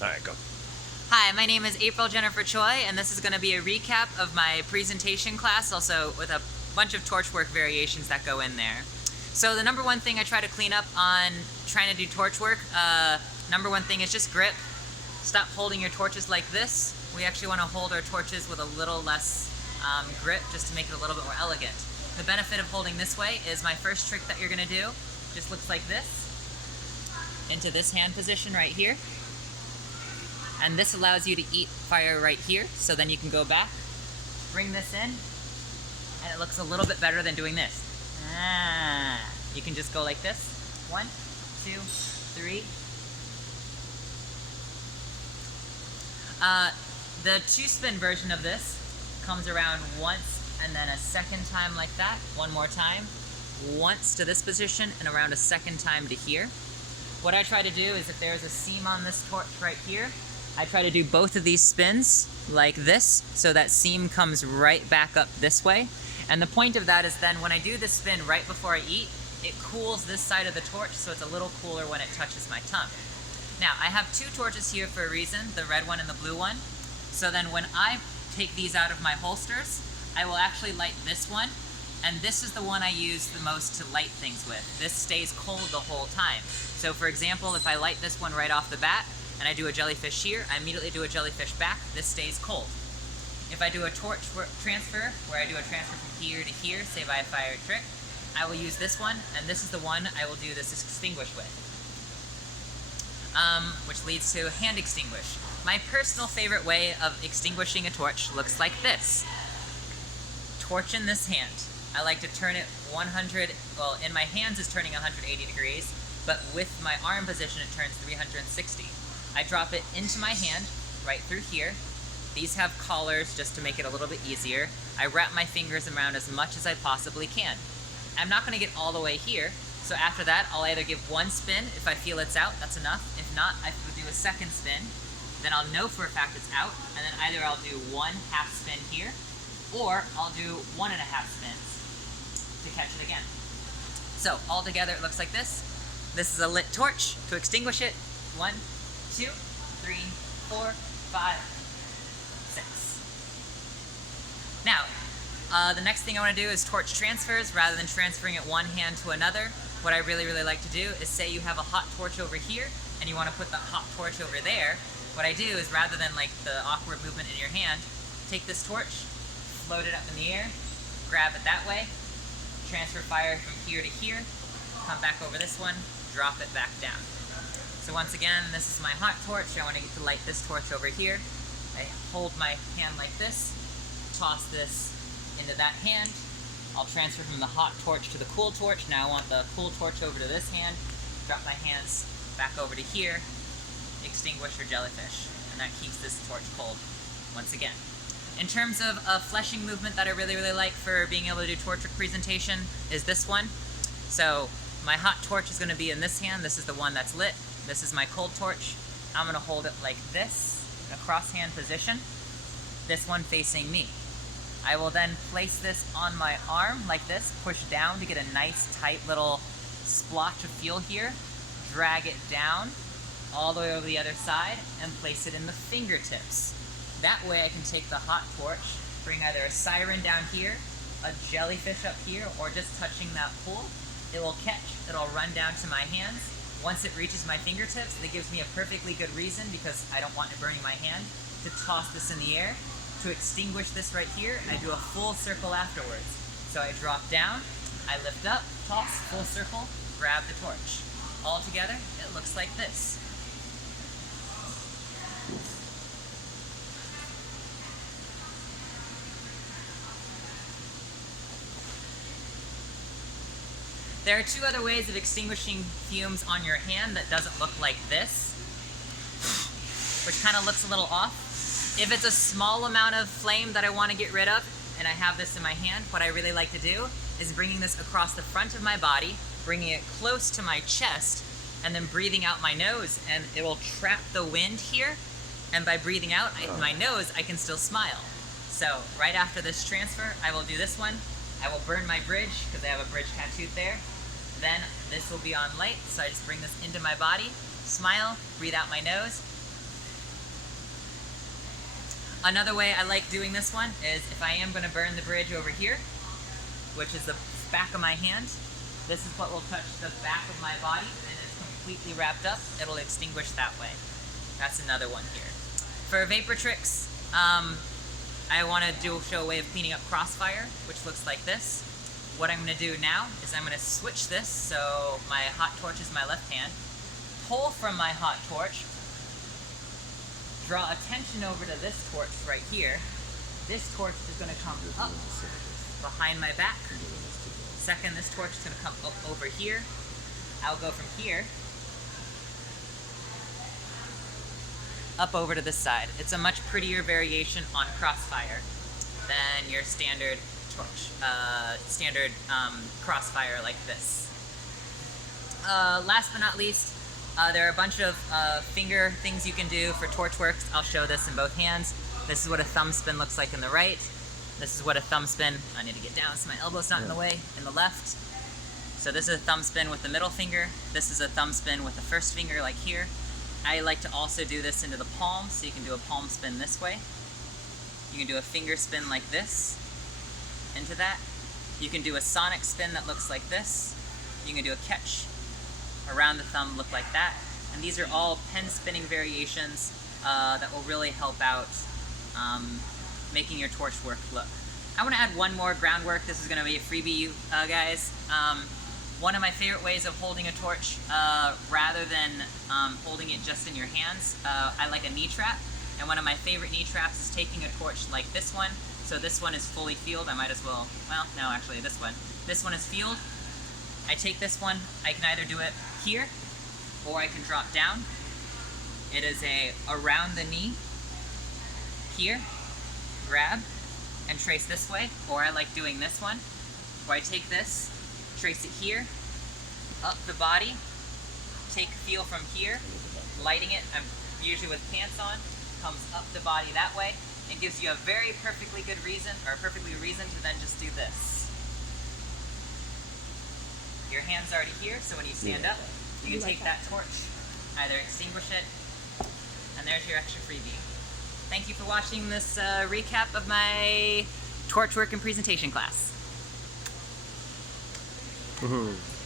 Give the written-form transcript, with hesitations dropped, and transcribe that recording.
All right, go. Hi, my name is April Jennifer Choi, and this is going to be a recap of my presentation class, also with a bunch of Torchwork variations that go in there. So the number one thing I try to clean up on trying to do Torchwork, number one thing is just grip. Stop holding your torches like this. We actually want to hold our torches with a little less grip, just to make it a little bit more elegant. The benefit of holding this way is my first trick that you're going to do just looks like this, into this hand position right here. And this allows you to eat fire right here, so then you can go back, bring this in, and it looks a little bit better than doing this. You can just go like this. 1, 2, 3. The 2-spin version of this comes around once and then a second time like that. One more time. Once to this position and around a second time to here. What I try to do is if there's a seam on this torch right here, I try to do both of these spins like this, so that seam comes right back up this way. And the point of that is then when I do this spin right before I eat, it cools this side of the torch, so it's a little cooler when it touches my tongue. Now, I have 2 torches here for a reason, the red one and the blue one. So then when I take these out of my holsters, I will actually light this one, and this is the one I use the most to light things with. This stays cold the whole time. So for example, if I light this one right off the bat, and I do a jellyfish here, I immediately do a jellyfish back, this stays cold. If I do a torch transfer, where I do a transfer from here to here, say by a fire trick, I will use this one, and this is the one I will do this extinguish with. Which leads to hand extinguish. My personal favorite way of extinguishing a torch looks like this. Torch in this hand. I like to turn it 100, well, in my hands it's turning 180 degrees, but with my arm position it turns 360. I drop it into my hand, right through here. These have collars just to make it a little bit easier. I wrap my fingers around as much as I possibly can. I'm not going to get all the way here, so after that I'll either give one spin. If I feel it's out, that's enough. If not, I will do a second spin. Then I'll know for a fact it's out, and then either I'll do 1 half spin here, or I'll do 1.5 spins to catch it again. So all together it looks like this. This is a lit torch. To extinguish it, 1, 2, 3, 4, 5, 6. Now, the next thing I want to do is torch transfers rather than transferring it one hand to another. What I really like to do is say you have a hot torch over here and you want to put the hot torch over there. What I do is rather than like the awkward movement in your hand, take this torch, float it up in the air, grab it that way, transfer fire from here to here, come back over this one, drop it back down. So once again, this is my hot torch. I want to get to light this torch over here. I hold my hand like this, toss this into that hand. I'll transfer from the hot torch to the cool torch. Now I want the cool torch over to this hand, drop my hands back over to here, extinguish or jellyfish, and that keeps this torch cold once again. In terms of a fleshing movement that I really like for being able to do Torchwork presentation is this one. So my hot torch is going to be in this hand. This is the one that's lit. This is my cold torch. I'm going to hold it like this, in a cross hand position, this one facing me. I will then place this on my arm like this, push down to get a nice tight little splotch of fuel here, drag it down all the way over the other side, and place it in the fingertips. That way I can take the hot torch, bring either a siren down here, a jellyfish up here, or just touching that pool. It will catch, it'll run down to my hands. Once it reaches my fingertips, it gives me a perfectly good reason, because I don't want it burning my hand, to toss this in the air. To extinguish this right here, I do a full circle afterwards. So I drop down, I lift up, toss, full circle, grab the torch. All together, it looks like this. There are 2 other ways of extinguishing fumes on your hand that doesn't look like this, which kind of looks a little off. If it's a small amount of flame that I want to get rid of, and I have this in my hand, what I really like to do is bringing this across the front of my body, bringing it close to my chest, and then breathing out my nose, and it will trap the wind here, and by breathing out my nose, I can still smile. So right after this transfer, I will do this one. I will burn my bridge, because I have a bridge tattooed there. Then this will be on light, so I just bring this into my body, smile, breathe out my nose, Another way I like doing this one is if I am going to burn the bridge over here, which is the back of my hand, this is what will touch the back of my body, and it's completely wrapped up. It'll extinguish that way. That's another one here. For vapor tricks, I want to show a way of cleaning up Crossfire, which looks like this. What I'm going to do now is I'm going to switch this so my hot torch is my left hand, pull from my hot torch, draw attention over to this torch right here. This torch is going to come up behind my back. Second, this torch is going to come up over here. I'll go from here up over to this side. It's a much prettier variation on Crossfire than your standard torch, Crossfire like this. Last but not least, there are a bunch of finger things you can do for Torchwork. I'll show this in both hands. This is what a thumb spin looks like in the right. This is what a thumb spin, I need to get down so my elbow's not in the way, in the left. So this is a thumb spin with the middle finger. This is a thumb spin with the first finger like here. I like to also do this into the palm, so you can do a palm spin this way. You can do a finger spin like this, into that. You can do a sonic spin that looks like this. You can do a catch around the thumb, look like that. And these are all pen spinning variations that will really help out making your Torchwork look. I want to add one more groundwork. This is going to be a freebie, you guys. One of my favorite ways of holding a torch, rather than holding it just in your hands, I like a knee trap. And one of my favorite knee traps is taking a torch like this one. So this one is fully filled. I might as well, well, no, actually this one. This one is filled. I take this one. I can either do it here, or I can drop down. It is a around the knee, here, grab, and trace this way. Or I like doing this one, where I take this, trace it here, up the body, take feel from here, lighting it, I'm usually with pants on, comes up the body that way, and gives you a very perfectly good reason, or perfectly reason to then just do this. Your hand's already here, so when you stand up, you can take that torch, either extinguish it, and there's your extra freebie. Thank you for watching this recap of my Torchwork and presentation class.